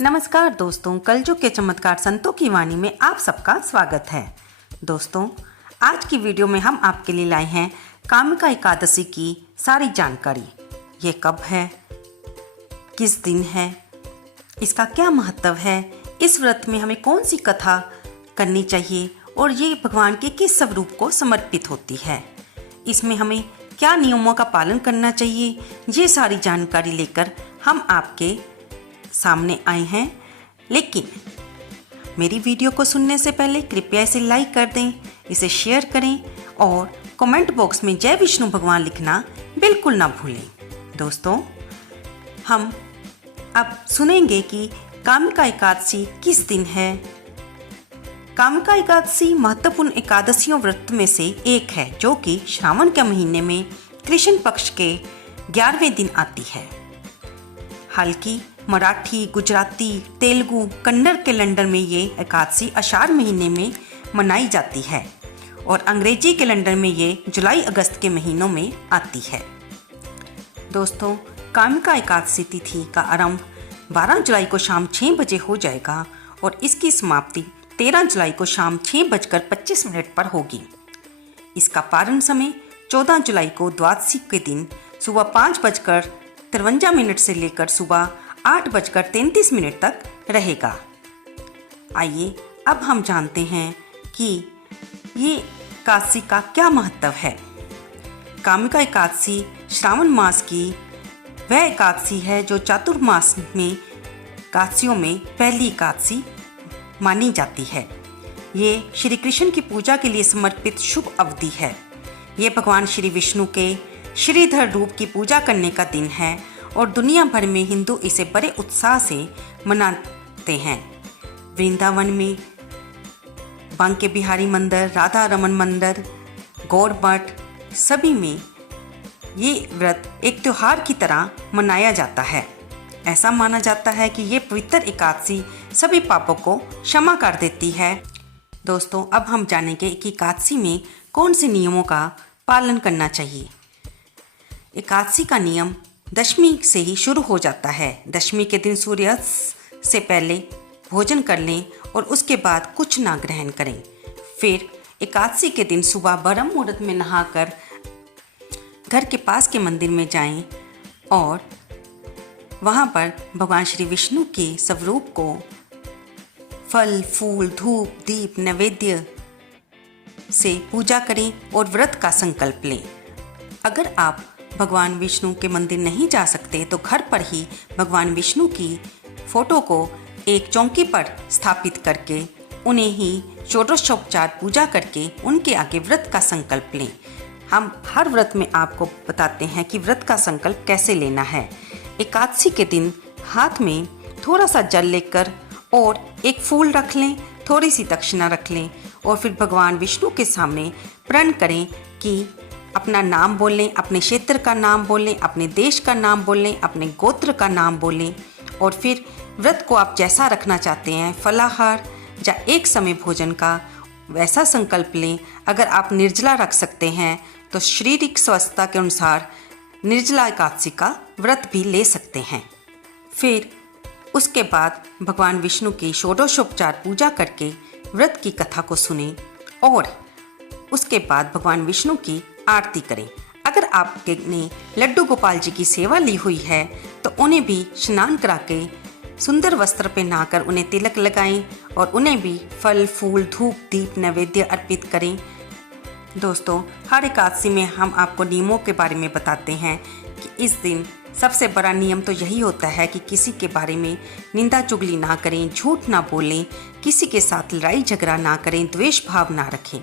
नमस्कार दोस्तों, कलयुग के चमत्कार संतों की वाणी में आप सबका स्वागत है। दोस्तों, आज की वीडियो में हम आपके लिए लाए हैं कामिका एकादशी की सारी जानकारी। ये कब है, किस दिन है, इसका क्या महत्व है, इस व्रत में हमें कौन सी कथा करनी चाहिए और ये भगवान के किस स्वरूप को समर्पित होती है, इसमें हमें क्या नियमों का पालन करना चाहिए, ये सारी जानकारी लेकर हम आपके सामने आए हैं। लेकिन मेरी वीडियो को सुनने से पहले कृपया इसे लाइक कर दें, इसे शेयर करें और कमेंट बॉक्स में जय विष्णु भगवान लिखना बिल्कुल ना भूलें। दोस्तों, हम अब सुनेंगे कि कामिका एकादशी किस दिन है। कामिका एकादशी महत्वपूर्ण एकादशियों व्रत में से एक है, जो कि श्रावण के महीने में कृष्ण पक्ष के 11वें दिन आती है। हालांकि मराठी, गुजराती, तेलुगु, कन्नड़ कैलेंडर में ये एकादशी आषाढ़ महीने में मनाई जाती है और अंग्रेजी कैलेंडर में ये जुलाई अगस्त के महीनों में आती है। दोस्तों, कामिका एकादशी तिथि का आरंभ 12 जुलाई को शाम 6 बजे हो जाएगा और इसकी समाप्ति 13 जुलाई को शाम 6:25 पर होगी। इसका पारण समय 14 जुलाई को द्वादशी के दिन सुबह 5:53 से लेकर सुबह 8:33 तक रहेगा। आइए अब हम जानते हैं कि ये एकादशी का क्या महत्व है। कामिका एकादशी श्रावण मास की वह एकादशी है जो चातुर्मास में एकादशियों में पहली एकादशी मानी जाती है। ये श्री कृष्ण की पूजा के लिए समर्पित शुभ अवधि है। ये भगवान श्री विष्णु के श्रीधर रूप की पूजा करने का दिन है और दुनिया भर में हिंदू इसे बड़े उत्साह से मनाते हैं। वृंदावन में बांके बिहारी मंदिर, राधा रमन मंदिर, गौड़ मठ सभी में ये व्रत एक त्योहार की तरह मनाया जाता है। ऐसा माना जाता है कि ये पवित्र एकादशी सभी पापों को क्षमा कर देती है। दोस्तों, अब हम जानेंगे कि एकादशी में कौन से नियमों का पालन करना चाहिए। एकादशी का नियम दशमी से ही शुरू हो जाता है। दशमी के दिन सूर्यास्त से पहले भोजन कर लें और उसके बाद कुछ ना ग्रहण करें। फिर एकादशी के दिन सुबह ब्रह्म मुहूर्त में नहाकर घर के पास के मंदिर में जाएं और वहाँ पर भगवान श्री विष्णु के स्वरूप को फल, फूल, धूप, दीप, नैवेद्य से पूजा करें और व्रत का संकल्प लें। अगर आप भगवान विष्णु के मंदिर नहीं जा सकते तो घर पर ही भगवान विष्णु की फोटो को एक चौकी पर स्थापित करके उन्हें ही षोडशोपचार पूजा करके उनके आगे व्रत का संकल्प लें। हम हर व्रत में आपको बताते हैं कि व्रत का संकल्प कैसे लेना है। एकादशी के दिन हाथ में थोड़ा सा जल लेकर और एक फूल रख लें, थोड़ी सी दक्षिणा रख लें और फिर भगवान विष्णु के सामने प्रण करें कि अपना नाम बोलें, अपने क्षेत्र का नाम बोलें, अपने देश का नाम बोलें, अपने गोत्र का नाम बोलें और फिर व्रत को आप जैसा रखना चाहते हैं, फलाहार या एक समय भोजन का, वैसा संकल्प लें। अगर आप निर्जला रख सकते हैं तो शारीरिक स्वस्थता के अनुसार निर्जला एकादशी का व्रत भी ले सकते हैं। फिर उसके बाद भगवान विष्णु की षोडशोपचार पूजा करके व्रत की कथा को सुनें और उसके बाद भगवान विष्णु की आरती करें। अगर आपने लड्डू गोपाल जी की सेवा ली हुई है तो उन्हें भी स्नान करा के सुंदर वस्त्र पहनाकर उन्हें तिलक लगाएं और उन्हें भी फल, फूल, धूप, दीप, नैवेद्य अर्पित करें। दोस्तों, हर एकादशी में हम आपको नियमों के बारे में बताते हैं कि इस दिन सबसे बड़ा नियम तो यही होता है कि किसी के बारे में निंदा चुगली ना करें, झूठ ना बोलें, किसी के साथ लड़ाई झगड़ा ना करें, द्वेष भाव ना रखें।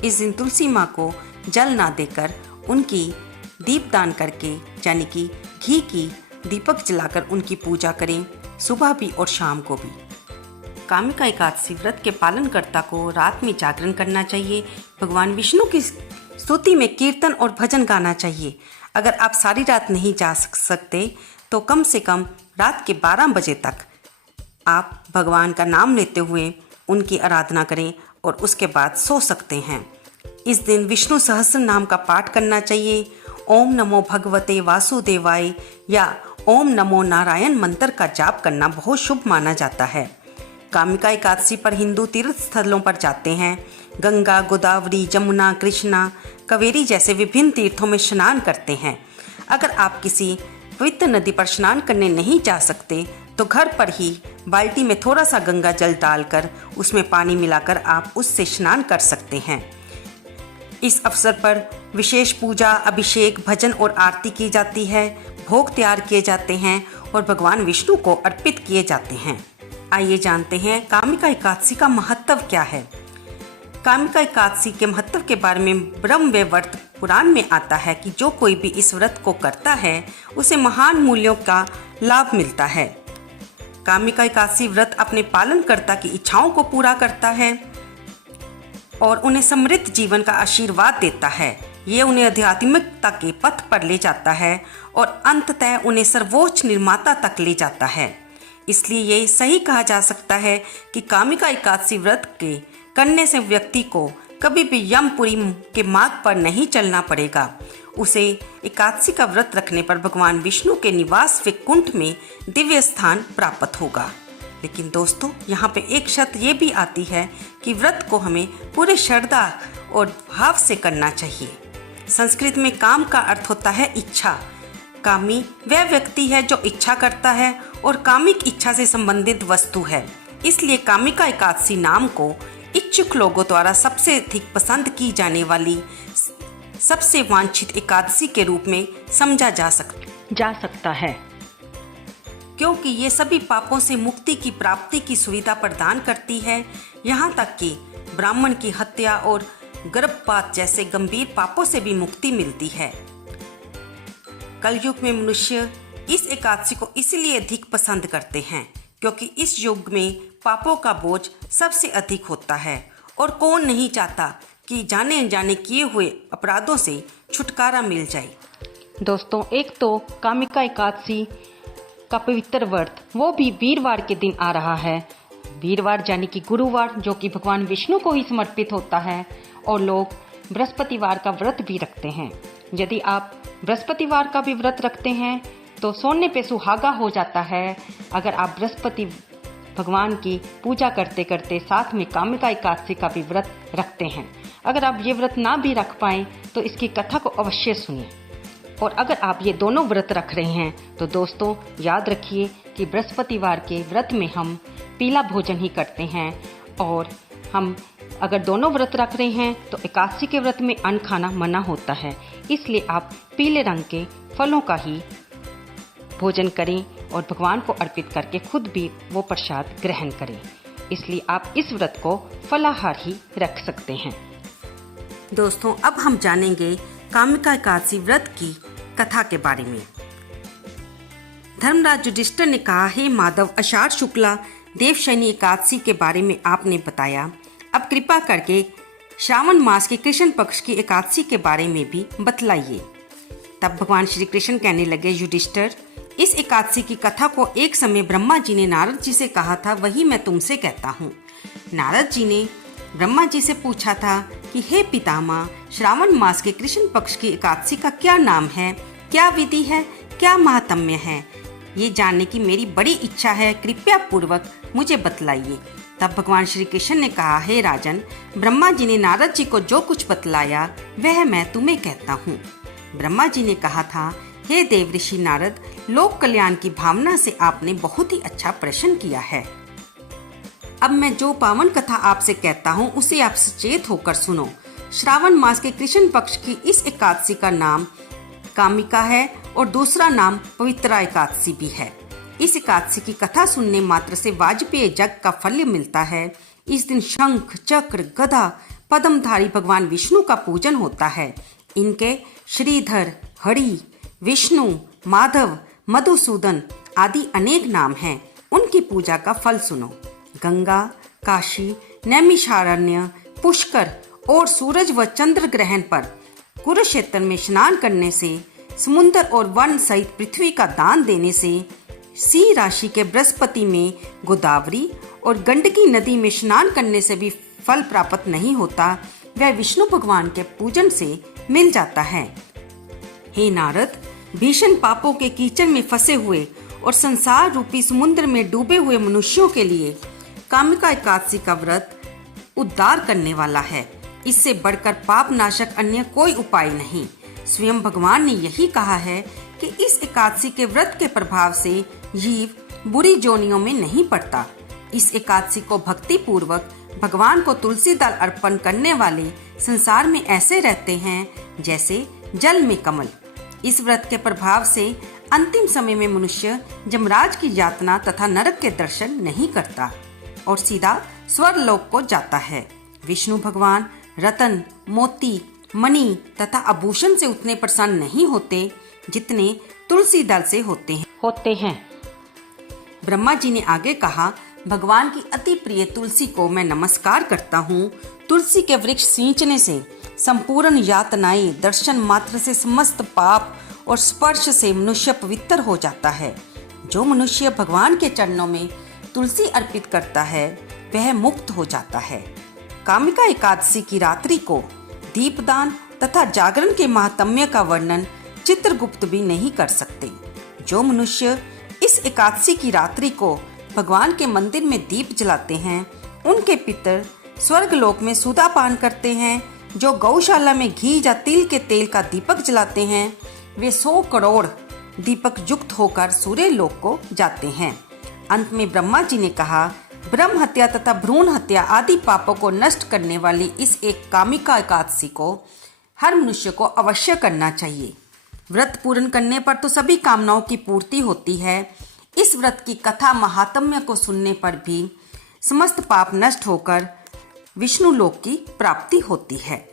इस दिन तुलसी माँ को जल ना देकर उनकी दीपदान करके यानी कि घी की दीपक जलाकर उनकी पूजा करें, सुबह भी और शाम को भी। कामिका एकादशी व्रत के पालनकर्ता को रात में जागरण करना चाहिए। भगवान विष्णु की स्तुति में कीर्तन और भजन गाना चाहिए। अगर आप सारी रात नहीं जा सकते तो कम से कम रात के 12 बजे तक आप भगवान का नाम लेते हुए उनकी आराधना करें और उसके बाद सो सकते हैं। इस दिन विष्णु सहस्त्र नाम का पाठ करना चाहिए। ओम नमो भगवते वासुदेवाय या ओम नमो नारायण मंत्र का जाप करना बहुत शुभ माना जाता है। कामिका एकादशी पर हिंदू तीर्थ स्थलों पर जाते हैं। गंगा, गोदावरी, जमुना, कृष्णा, कावेरी जैसे विभिन्न तीर्थों में स्नान करते हैं। अगर आप किसी पवित्र नदी पर स्नान करने नहीं जा सकते तो घर पर ही बाल्टी में थोड़ा सा गंगा जल डालकर उसमें पानी मिलाकर आप उससे स्नान कर सकते हैं। इस अवसर पर विशेष पूजा, अभिषेक, भजन और आरती की जाती है। भोग तैयार किए जाते हैं और भगवान विष्णु को अर्पित किए जाते हैं। आइए जानते हैं कामिका एकादशी का महत्व क्या है। कामिका एकादशी के महत्व के बारे में ब्रह्म वैवर्त पुराण में आता है कि जो कोई भी इस व्रत को करता है उसे महान मूल्यों का लाभ मिलता है। कामिका एकादशी व्रत अपने पालनकर्ता की इच्छाओं को पूरा करता है और उन्हें समृद्ध जीवन का आशीर्वाद देता है। ये उन्हें आध्यात्मिकता के पथ पर ले जाता है और अंततः उन्हें सर्वोच्च निर्माता तक ले जाता है। इसलिए ये सही कहा जा सकता है कि कामिका एकादशी व्रत के करने से व्यक्ति को कभी भी यमपुरी के मार्ग पर नहीं चलना पड़ेगा। उसे एकादशी का व्रत रखने पर भगवान विष्णु के निवास वैकुंठ में दिव्य स्थान प्राप्त होगा। लेकिन दोस्तों, यहाँ पे एक शर्त ये भी आती है कि व्रत को हमें पूरे श्रद्धा और भाव से करना चाहिए। संस्कृत में काम का अर्थ होता है इच्छा। कामी वह व्यक्ति है जो इच्छा करता है और कामिक इच्छा से संबंधित वस्तु है। इसलिए कामिका एकादशी नाम को इच्छुक लोगों द्वारा सबसे अधिक पसंद की जाने वाली सबसे वांछित एकादशी के रूप में समझा जा सकता है, क्योंकि ये सभी पापों से मुक्ति की प्राप्ति की सुविधा प्रदान करती है। यहाँ तक कि ब्राह्मण की हत्या और गर्भपात जैसे गंभीर पापों से भी मुक्ति मिलती है। कलयुग में मनुष्य इस एकादशी को इसलिए अधिक पसंद करते हैं क्योंकि इस युग में पापों का बोझ सबसे अधिक होता है और कौन नहीं चाहता कि जाने अनजाने किए हुए अपराधों से छुटकारा मिल जाए। दोस्तों, एक तो कामिका एकादशी का पवित्र व्रत वो भी वीरवार के दिन आ रहा है। वीरवार यानी कि गुरुवार, जो कि भगवान विष्णु को ही समर्पित होता है। और लोग बृहस्पतिवार का व्रत भी रखते हैं। यदि आप बृहस्पतिवार का भी व्रत रखते हैं तो सोने पे सुहागा हो जाता है। अगर आप बृहस्पति भगवान की पूजा करते करते साथ में कामिका एकादशी का भी व्रत रखते हैं। अगर आप ये व्रत ना भी रख पाएँ तो इसकी कथा को अवश्य सुनिए। और अगर आप ये दोनों व्रत रख रहे हैं तो दोस्तों याद रखिए कि बृहस्पतिवार के व्रत में हम पीला भोजन ही करते हैं। और हम अगर दोनों व्रत रख रहे हैं तो एकादशी के व्रत में अन्न खाना मना होता है। इसलिए आप पीले रंग के फलों का ही भोजन करें और भगवान को अर्पित करके खुद भी वो प्रसाद ग्रहण करें। इसलिए आप इस व्रत को फलाहार ही रख सकते हैं। दोस्तों, अब हम जानेंगे कामिका एकादशी व्रत की कथा के बारे में। धर्मराज युधिष्ठिर ने कहा, हे माधव, आषाढ़ शुक्ला देवशयनी एकादशी के बारे में आपने बताया। अब कृपा करके श्रावण मास के कृष्ण पक्ष की एकादशी के बारे में भी बतलाइए। तब भगवान श्री कृष्ण कहने लगे, युधिष्ठिर, इस एकादशी की कथा को एक समय ब्रह्मा जी ने नारद जी से कहा था, वही मैं तुमसे कहता हूँ। नारद जी ने ब्रह्मा जी से पूछा था कि हे पितामह, श्रावण मास के कृष्ण पक्ष की एकादशी का क्या नाम है, क्या विधि है, क्या महात्म्य है, ये जानने की मेरी बड़ी इच्छा है, कृपया पूर्वक मुझे बतलाइए। तब भगवान श्री कृष्ण ने कहा, हे राजन, ब्रह्मा जी ने नारद जी को जो कुछ बतलाया वह मैं तुम्हें कहता हूँ। ब्रह्मा जी ने कहा था, हे देव ऋषि नारद, लोक कल्याण की भावना से आपने बहुत ही अच्छा प्रश्न किया है। अब मैं जो पावन कथा आपसे कहता हूँ उसे आप सचेत होकर सुनो। श्रावण मास के कृष्ण पक्ष की इस एकादशी का नाम कामिका है और दूसरा नाम पवित्रा एकादशी भी है। इस एकादशी की कथा सुनने मात्र से वाजपेय यज्ञ का फल मिलता है। इस दिन शंख, चक्र, गदा, पद्मधारी भगवान विष्णु का पूजन होता है। इनके श्रीधर, हरि, विष्णु, माधव, मधुसूदन आदि अनेक नाम हैं। उनकी पूजा का फल सुनो। गंगा, काशी, नैमिषारण्य, पुष्कर और सूरज व चंद्र ग्रहण पर कुरुक्षेत्र में स्नान करने से, समुद्र और वन सहित पृथ्वी का दान देने से, सिंह राशि के बृहस्पति में गोदावरी और गंडकी नदी में स्नान करने से भी फल प्राप्त नहीं होता, वह विष्णु भगवान के पूजन से मिल जाता है। हे नारद, भीषण पापों के कीचड़ में फंसे हुए और संसार रूपी समुद्र में डूबे हुए मनुष्यों के लिए कामिका एकादशी का व्रत उद्धार करने वाला है। इससे बढ़कर पाप नाशक अन्य कोई उपाय नहीं। स्वयं भगवान ने यही कहा है कि इस एकादशी के व्रत के प्रभाव से जीव बुरी जोनियों में नहीं पड़ता। इस एकादशी को भक्ति पूर्वक भगवान को तुलसी दल अर्पण करने वाले संसार में ऐसे रहते हैं जैसे जल में कमल। इस व्रत के प्रभाव से अंतिम समय में मनुष्य यमराज की यातना तथा नरक के दर्शन नहीं करता और सीधा स्वर्गलोक को जाता है। विष्णु भगवान रतन, मोती, मणि तथा आभूषण से उतने प्रसन्न नहीं होते जितने तुलसी दल से होते हैं। ब्रह्मा जी ने आगे कहा, भगवान की अति प्रिय तुलसी को मैं नमस्कार करता हूँ। तुलसी के वृक्ष सींचने से संपूर्ण यातनाएं, दर्शन मात्र से समस्त पाप और स्पर्श से मनुष्य पवित्र हो जाता है। जो मनुष्य भगवान के चरणों में तुलसी अर्पित करता है वह मुक्त हो जाता है। कामिका एकादशी की रात्रि को दीपदान तथा जागरण के महात्म्य का वर्णन चित्रगुप्त भी नहीं कर सकते। जो मनुष्य इस एकादशी की रात्रि को भगवान के मंदिर में दीप जलाते हैं उनके पितर स्वर्गलोक में सुधा पान करते हैं। जो गौशाला में घी या तिल के तेल का दीपक जलाते हैं वे 100 करोड़ दीपक युक्त होकर सूर्य लोक को जाते हैं। अंत में ब्रह्मा जी ने कहा, ब्रह्म हत्या तथा भ्रूण हत्या आदि पापों को नष्ट करने वाली इस एक कामिका एकादशी को हर मनुष्य को अवश्य करना चाहिए। व्रत पूर्ण करने पर तो सभी कामनाओं की पूर्ति होती है। इस व्रत की कथा महात्म्य को सुनने पर भी समस्त पाप नष्ट होकर विष्णु लोक की प्राप्ति होती है।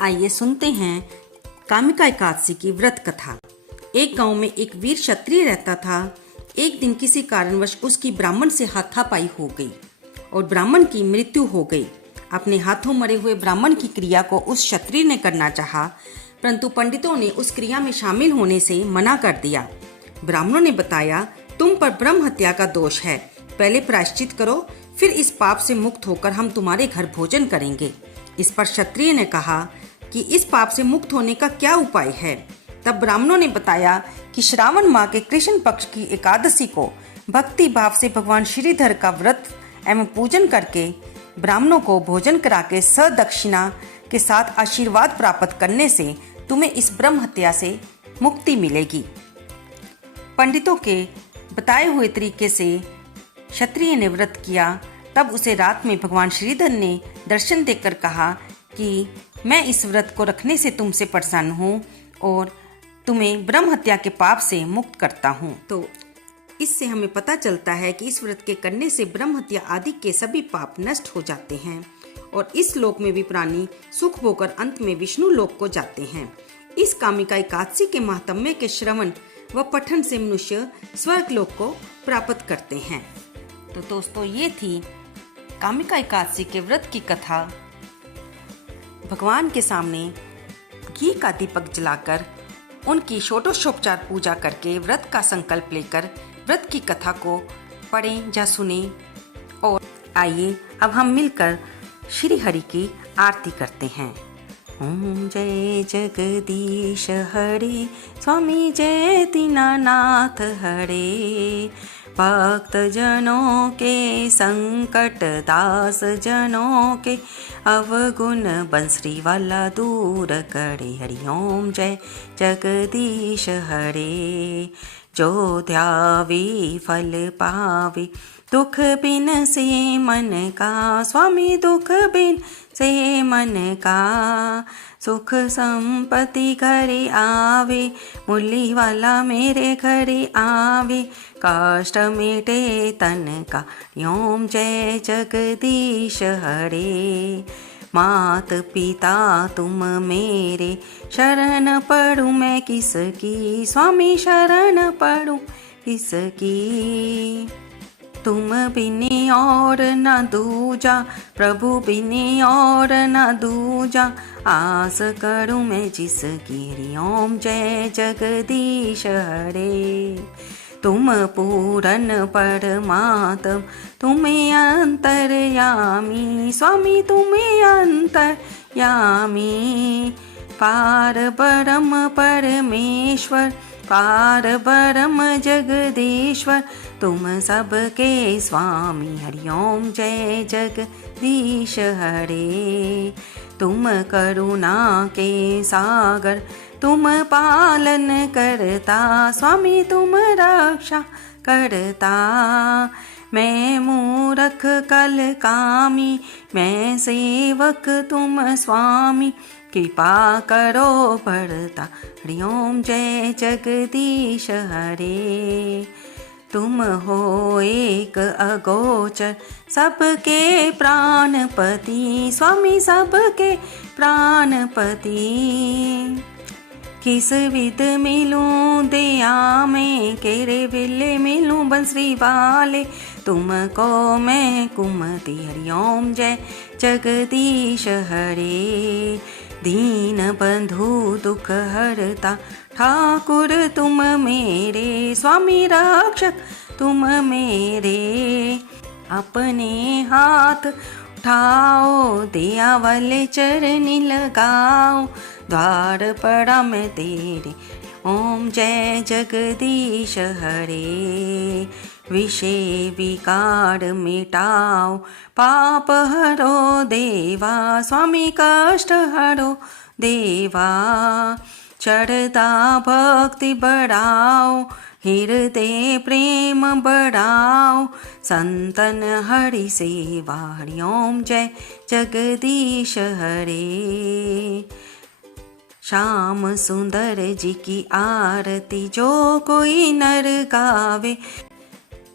आइए सुनते हैं कामिका एकादशी की व्रत कथा। एक गांव में एक वीर क्षत्रिय रहता था। एक दिन किसी कारणवश उसकी ब्राह्मण से हाथापाई हो गई और ब्राह्मण की मृत्यु हो गई। अपने हाथों मरे हुए ब्राह्मण की क्रिया को उस क्षत्रिय ने करना चाहा, परंतु पंडितों ने उस क्रिया में शामिल होने से मना कर दिया। ब्राह्मणों ने बताया, तुम पर ब्रह्म हत्या का दोष है, पहले प्रायश्चित करो, फिर इस पाप से मुक्त होकर हम तुम्हारे घर भोजन करेंगे। इस पर क्षत्रिय ने कहा कि इस पाप से मुक्त होने का क्या उपाय है। तब ब्राह्मणों ने बताया कि श्रावण माह के कृष्ण पक्ष की एकादशी को भक्ति भाव से भगवान श्रीधर का व्रत एवं पूजन करके ब्राह्मणों को भोजन करा के सदक्षिणा के साथ आशीर्वाद प्राप्त करने से तुम्हें इस ब्रह्म हत्या से मुक्ति मिलेगी। पंडितों के बताए हुए तरीके से क्षत्रिय ने व्रत किया। तब उसे रात में भगवान श्रीधर ने दर्शन देकर कहा कि मैं इस व्रत को रखने से तुमसे प्रसन्न हूँ और तुम्हें ब्रह्म हत्या के पाप से मुक्त करता हूँ। तो इससे हमें पता चलता है कि इस व्रत के करने से ब्रह्म हत्या आदि के सभी पाप नष्ट हो जाते हैं और इस लोक में भी प्राणी सुख होकर अंत में विष्णु लोक को जाते हैं। इस कामिका एकादशी के महात्म्य के श्रवण व पठन से मनुष्य स्वर्ग लोक को प्राप्त करते हैं। तो दोस्तों, ये थी कामिका एकादशी के व्रत की कथा। भगवान के सामने घी का दीपक जलाकर उनकी षोडशोपचार पूजा करके व्रत का संकल्प लेकर व्रत की कथा को पढ़ें या सुने। और आइए अब हम मिलकर श्री हरि की आरती करते हैं। ओम जय जगदीश हरे, स्वामी जय दीनानाथ हरे, भक्त जनों के संकट दास जनों के अवगुण बंसरी वाला दूर करे। हरि ओम जय जगदीश हरे, जो ध्यावे फल पावे, दुख बिन से मन का, स्वामी दुख बिन से मन का, सुख संपत्ति घरे आवे, मुरली वाला मेरे घरे आवे, कष्ट मिटे तन का। ओम जय जगदीश हरे, मात पिता तुम मेरे, शरण पढ़ूं मैं किसकी, स्वामी शरण पढ़ूं किसकी, तुम बिनी और न दूजा, प्रभु बिनी और न दूजा, आस करूं मैं जिसकी। हरि ओम जय जगदीश हरे, तुम पूरन परमात्म, तुम्हें अंतर्यामी, स्वामी तुम्हें अंतर्यामी, पार ब्रह्म परमेश्वर, पार ब्रह्म जगदीश्वर, तुम सबके स्वामी। हरि ओम जय जगदीश हरे। तुम करुणा के सागर, तुम पालन करता, स्वामी तुम रक्षा करता। मैं मूरख कल कामी, मैं सेवक तुम स्वामी, कृपा करो बढ़ता। हरि ओम जय जगदीश हरे। तुम हो एक अगोचर, सबके प्राणपति, स्वामी सबके प्राणपति। किस विध मिलूं दया में, केरे विले मिलूं बंसरी वाले, तुमको मैं कुमति। हरि ओम जय जगदीश हरे। दीन बंधु दुख हरता, ठाकुर तुम मेरे, स्वामी रक्षक तुम मेरे। अपने हाथ उठाओ, दया वाले चरनी लगाओ, द्वार पड़ा मैं तेरे। ओम जय जगदीश हरे। विषय विकार मिटाओ, पाप हरो देवा, स्वामी कष्ट हरो देवा। श्रद्धा भक्ति बढ़ाओ, हृदय प्रेम बढ़ाओ, संतन हरि सेवा। हरि ओम जय जगदीश हरे। श्याम सुंदर जी की आरती जो कोई नर गावे,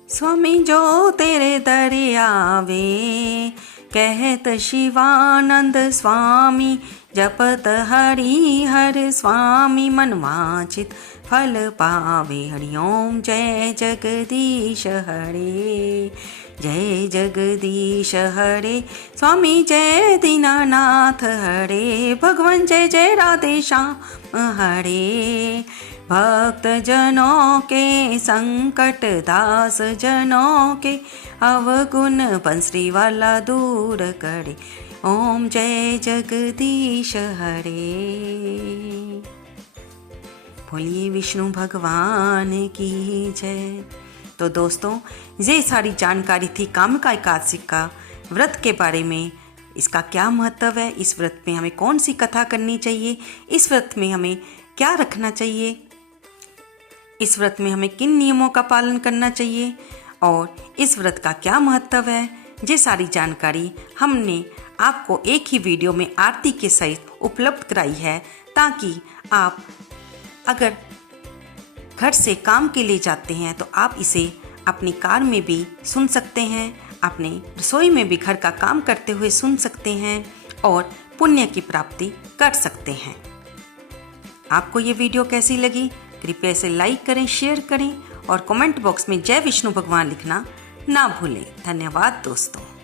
स्वामी जो तेरे दर आवे। कहत शिवानंद स्वामी, जपत हरि हर स्वामी, मन वांछित फल पावे। हरि ओम जय जगदीश हरे। जय जगदीश हरे, स्वामी जय दीनानाथ हरे। भगवान जय जय राधे श्याम हरे। भक्त जनों के संकट, दास जनों के अवगुण, बंसरी वाला दूर करे। ओम जय जगदीश हरे। बोलिए विष्णु भगवान की जय। तो दोस्तों, ये सारी जानकारी थी कामिका एकादशी का व्रत के बारे में। इसका क्या महत्व है, इस व्रत में हमें कौन सी कथा करनी चाहिए, इस व्रत में हमें क्या रखना चाहिए, इस व्रत में हमें किन नियमों का पालन करना चाहिए और इस व्रत का क्या महत्व है, ये सारी जानकारी हमने आपको एक ही वीडियो में आरती के सहित उपलब्ध कराई है, ताकि आप अगर घर से काम के लिए जाते हैं तो आप इसे अपनी कार में भी सुन सकते हैं, अपने रसोई में भी घर का काम करते हुए सुन सकते हैं और पुण्य की प्राप्ति कर सकते हैं। आपको ये वीडियो कैसी लगी? कृपया इसे लाइक करें, शेयर करें और कमेंट बॉक्स में जय विष्णु भगवान लिखना ना भूलें। धन्यवाद दोस्तों।